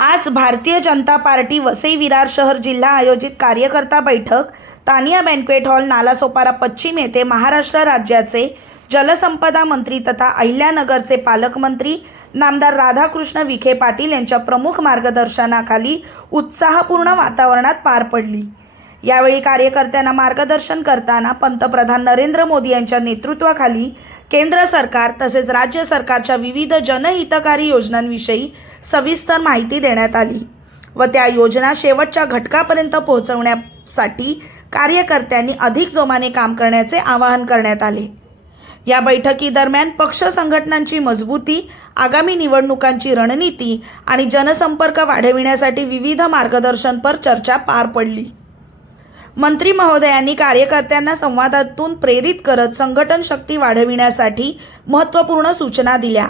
आज भारतीय जनता पार्टी वसई विरार शहर जिल्हा आयोजित कार्यकर्ता बैठक तानिया बँक्वेट हॉल नालासोपारा पश्चिम येथे महाराष्ट्र राज्याचे जलसंपदा मंत्री तथा अहिल्यानगरचे पालकमंत्री नामदार राधाकृष्ण विखे पाटील यांच्या प्रमुख मार्गदर्शनाखाली उत्साहपूर्ण वातावरणात पार पडली। यावेळी कार्यकर्त्यांना मार्गदर्शन करताना पंतप्रधान नरेंद्र मोदी यांच्या नेतृत्वाखाली केंद्र सरकार तसेच राज्य सरकारच्या विविध जनहितकारी योजनांविषयी सविस्तर माहिती देण्यात आली व त्या योजना शेवटच्या घटकापर्यंत पोहोचवण्यासाठी कार्यकर्त्यांनी अधिक जोमाने काम करण्याचे आवाहन करण्यात आले। या बैठकीदरम्यान पक्ष संघटनांची मजबूती, आगामी निवडणुकांची रणनीती आणि जनसंपर्क वाढविण्यासाठी विविध मार्गदर्शनपर चर्चा पार पडली। मंत्री महोदयांनी कार्यकर्त्यांना संवादातून प्रेरित करत संघटन शक्ती वाढविण्यासाठी महत्त्वपूर्ण सूचना दिल्या।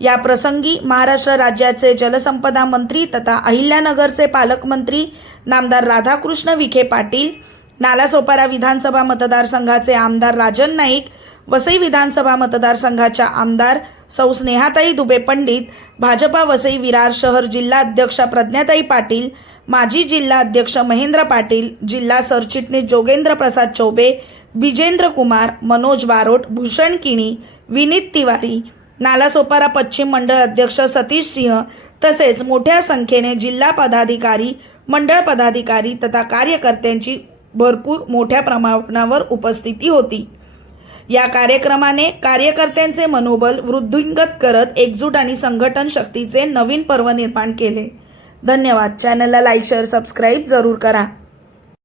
या प्रसंगी महाराष्ट्र राज्याचे जलसंपदा मंत्री तथा अहिल्यानगरचे पालकमंत्री नामदार राधाकृष्ण विखे पाटील, नालासोपारा विधानसभा मतदारसंघाचे आमदार राजन नाईक, वसई विधानसभा मतदारसंघाच्या आमदार सौ स्नेहाताई दुबे पंडित, भाजपा वसई विरार शहर जिल्हा अध्यक्ष प्रज्ञाताई पाटील, माजी जिल्हा अध्यक्ष महेंद्र पाटील, जिल्हा सरचिटणीस जोगेंद्र प्रसाद चौबे, बिजेंद्र कुमार, मनोज बारोट, भूषण किणी, विनीत तिवारी, नालासोपारा पश्चिम मंडळ अध्यक्ष सतीश सिंह तसेच मोठ्या संख्येने जिल्हा पदाधिकारी, मंडळ पदाधिकारी तथा कार्यकर्त्यांची भरपूर मोठ्या प्रमाणावर उपस्थिती होती। या कार्यक्रमाने कार्यकर्त्यांचे मनोबल वृद्धिंगत करत एकजूट आणि संघटन शक्तीचे नवीन पर्व निर्माण केले। धन्यवाद। चॅनलला लाईक, शेअर, सबस्क्राईब जरूर करा।